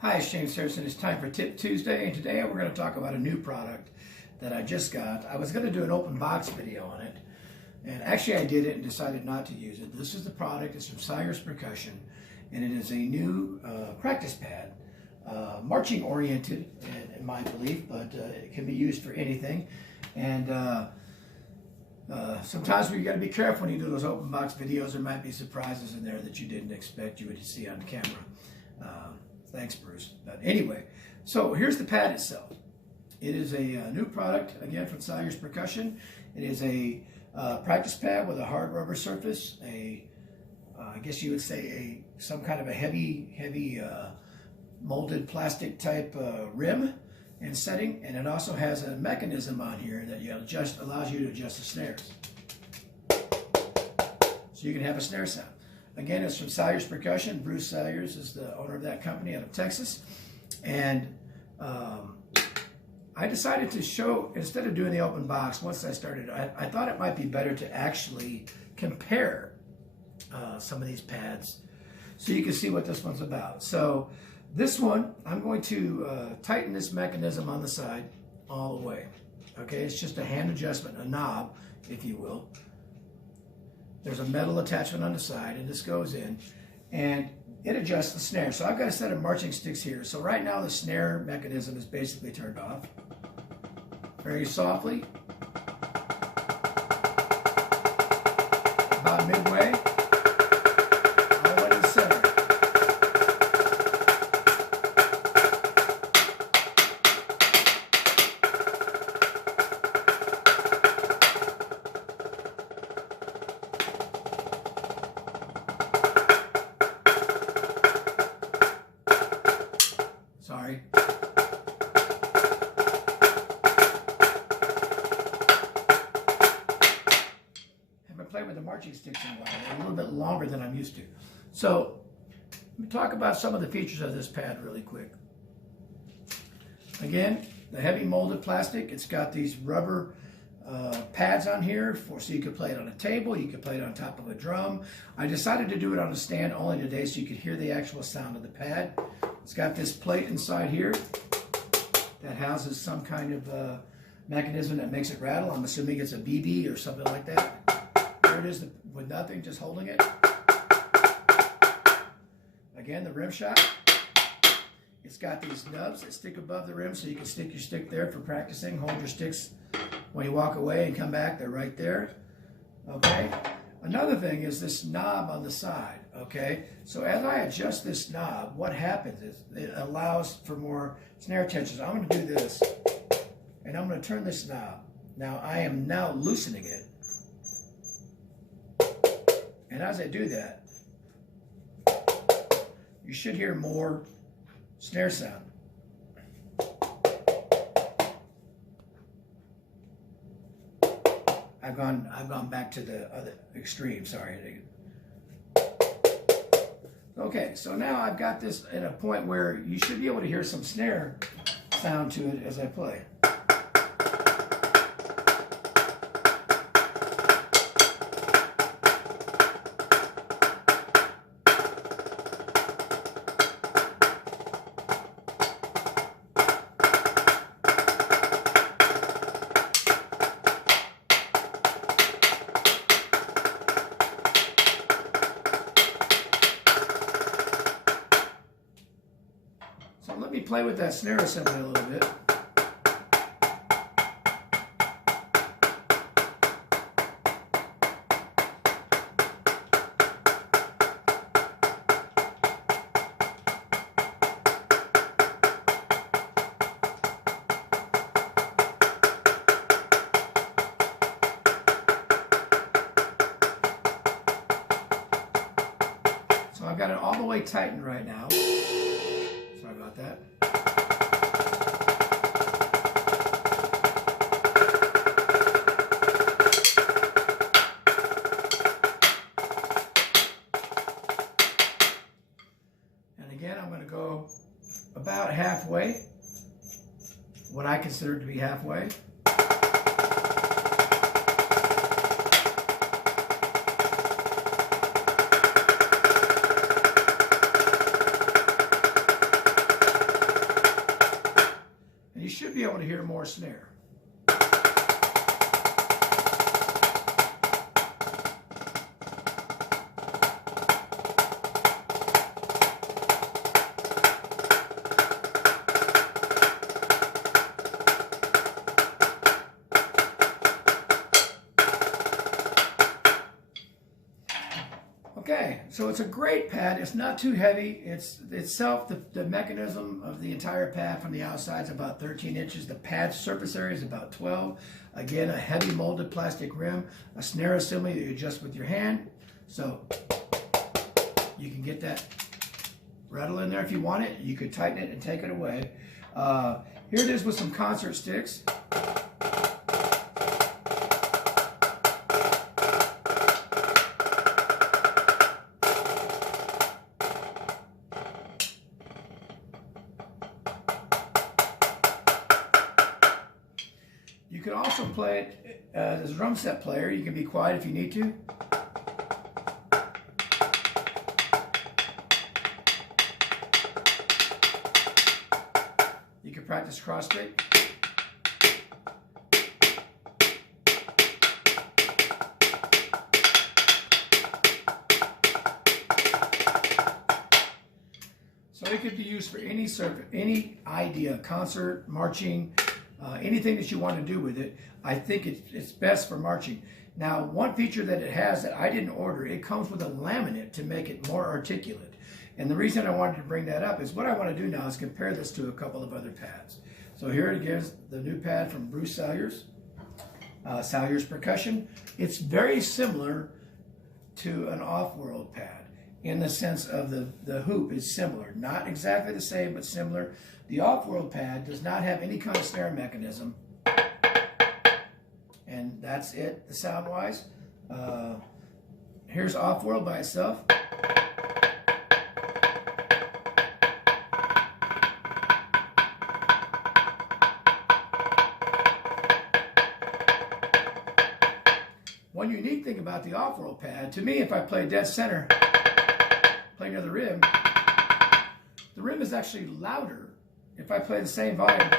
Hi, it's JamesAnimalHarrison. It's time for Tip Tuesday, and today we're going to talk about a new product that I just got. I was going to do an open box video on it, and actually I did it and decided not to use it. This is the product. It's from Salyers Percussion, and it is a new practice pad, marching oriented in my belief, but it can be used for anything. And sometimes you got to be careful when you do those open box videos. There might be surprises in there that you didn't expect you would see on camera. Thanks, Bruce. But anyway, so here's the pad itself. It is a new product, again, from Salyers Percussion. It is a practice pad with a hard rubber surface, I guess you would say some kind of a heavy molded plastic type rim and setting, and it also has a mechanism on here that allows you to adjust the snares. So you can have a snare sound. Again, it's from Salyers Percussion. Bruce Salyers is the owner of that company out of Texas. And I decided to show, instead of doing the open box, once I started, I thought it might be better to actually compare some of these pads so you can see what this one's about. So this one, I'm going to tighten this mechanism on the side all the way. Okay, it's just a hand adjustment, a knob, if you will. There's a metal attachment on the side, and this goes in, and it adjusts the snare. So I've got a set of marching sticks here. So right now the snare mechanism is basically turned off. Very softly, about midway, all the way to the center. Sorry. I've been playing with the marching sticks in a while. They're a little bit longer than I'm used to. So, let me talk about some of the features of this pad really quick. Again, the heavy molded plastic. It's got these rubber pads on here so you could play it on a table, you could play it on top of a drum. I decided to do it on a stand only today so you could hear the actual sound of the pad. It's got this plate inside here that houses some kind of mechanism that makes it rattle. I'm assuming it's a BB or something like that. There it is with nothing, just holding it. Again, the rim shot. It's got these nubs that stick above the rim so you can stick your stick there for practicing. Hold your sticks when you walk away and come back, they're right there. Okay. Another thing is this knob on the side. Okay. So as I adjust this knob, what happens is it allows for more snare tension. I'm going to do this, and I'm going to turn this knob. Now I am now loosening it, and as I do that, you should hear more snare sound. I've gone back to the other extreme, sorry. Okay, so now I've got this at a point where you should be able to hear some snare sound to it as I play. So let me play with that snare assembly a little bit. So I've got it all the way tightened right now. Sorry about that. And again, I'm going to go about halfway, what I consider to be halfway. you should be able to hear more snare. Okay, so it's a great pad. It's not too heavy. It's itself, the mechanism of the entire pad from the outside is about 13 inches. The pad surface area is about 12. Again, a heavy molded plastic rim, a snare assembly that you adjust with your hand. So you can get that rattle in there if you want it. You could tighten it and take it away. Here it is with some concert sticks. You can also play it as a drum set player. You can be quiet if you need to. You can practice cross stick. So it could be used for any idea, concert, marching, anything that you want to do with it. I think it's best for marching. Now, one feature that it has that I didn't order, it comes with a laminate to make it more articulate. And the reason I wanted to bring that up is what I want to do now is compare this to a couple of other pads. So here it is, the new pad from Bruce Salyers, Salyers Percussion. It's very similar to an off-world pad in the sense of the hoop is similar. Not exactly the same, but similar. The off-world pad does not have any kind of snare mechanism. And that's it, the sound-wise. Here's off-world by itself. One unique thing about the off-world pad, to me, if I play dead center, play near the rim is actually louder if I play the same volume.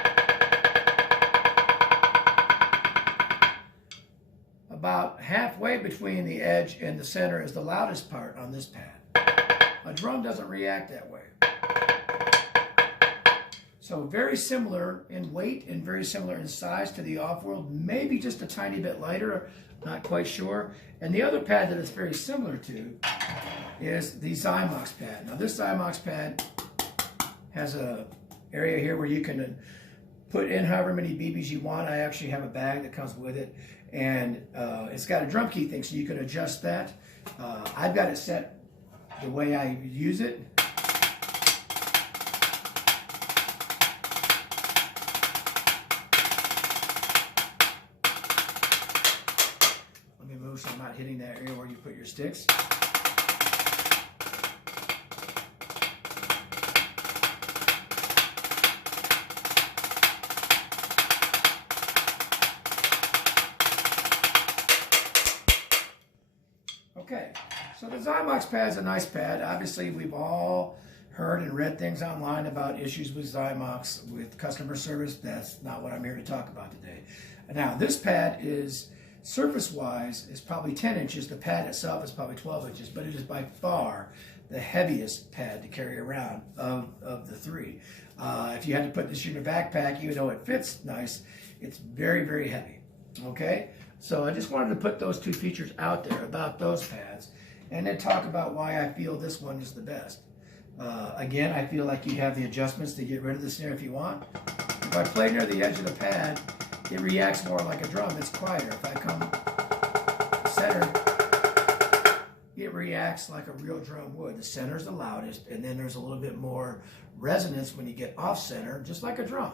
About halfway between the edge and the center is the loudest part on this pad. A drum doesn't react that way. So very similar in weight and very similar in size to the off-world, maybe just a tiny bit lighter, not quite sure. And the other pad that it's very similar to is the Xymox pad. Now this Xymox pad has a area here where you can put in however many BBs you want. I actually have a bag that comes with it, and it's got a drum key thing, so you can adjust that. I've got it set the way I use it. Let me move so I'm not hitting that area where you put your sticks. Okay, so the Xymox pad's a nice pad. Obviously, we've all heard and read things online about issues with Xymox, with customer service. That's not what I'm here to talk about today. Now, this pad is, surface-wise, is probably 10 inches. The pad itself is probably 12 inches, but it is by far the heaviest pad to carry around of the three. If you had to put this in your backpack, even though it fits nice, it's very, very heavy. Okay? So I just wanted to put those two features out there about those pads and then talk about why I feel this one is the best. Again, I feel like you have the adjustments to get rid of the snare if you want. If I play near the edge of the pad, it reacts more like a drum. It's quieter. If I come center, it reacts like a real drum would. The center's the loudest, and then there's a little bit more resonance when you get off center, just like a drum.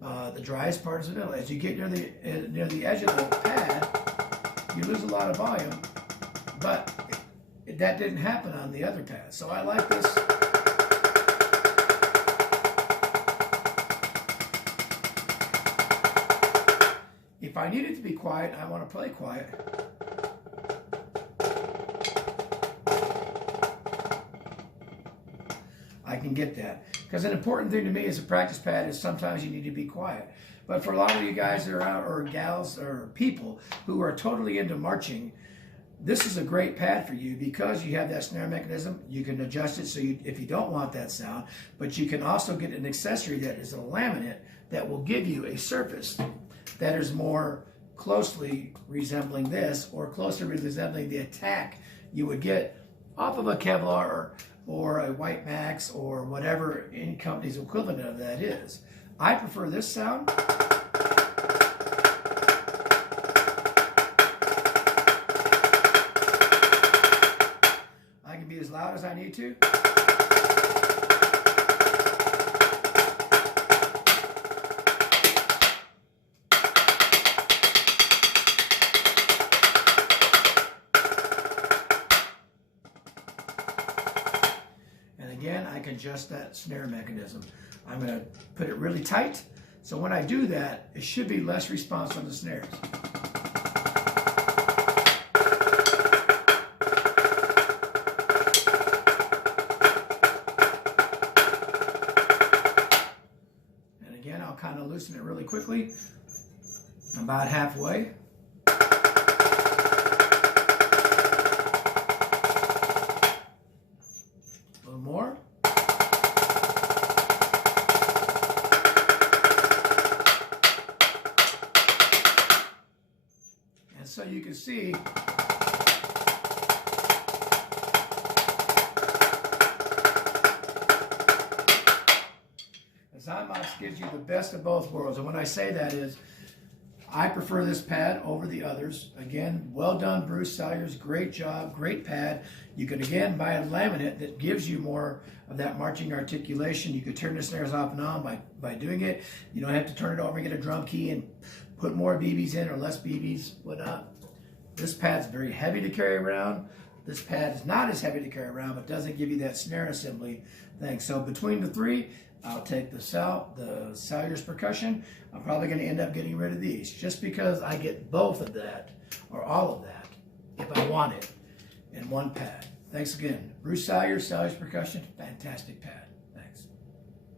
The driest part is the middle. As you get near the edge of the pad, you lose a lot of volume, but that didn't happen on the other pad. So I like this. If I need it to be quiet, I want to play quiet. I can get that. Because an important thing to me as a practice pad is sometimes you need to be quiet. But for a lot of you guys that are out, or gals, or people who are totally into marching, this is a great pad for you because you have that snare mechanism. You can adjust it so if you don't want that sound, but you can also get an accessory that is a laminate that will give you a surface that is more closely resembling this, or closer resembling the attack you would get off of a Kevlar or a White Max or whatever any company's equivalent of that is. I prefer this sound. I can be as loud as I need to. Again, I can adjust that snare mechanism. I'm going to put it really tight, so when I do that, it should be less response on the snares. And again, I'll kind of loosen it really quickly, about halfway. More. And so you can see the Xymox gives you the best of both worlds. And when I say that is, I prefer this pad over the others. Again, well done, Bruce Salyers. Great job, great pad. You can again buy a laminate that gives you more of that marching articulation. You could turn the snares off and on by doing it. You don't have to turn it over and get a drum key and put more BBs in or less BBs, whatnot. This pad's very heavy to carry around. This pad is not as heavy to carry around, but doesn't give you that snare assembly thing. So between the three, I'll take the Salyers Percussion. I'm probably going to end up getting rid of these just because I get both of that, or all of that, if I want it, in one pad. Thanks again. Bruce Salyers, Salyers Percussion, fantastic pad.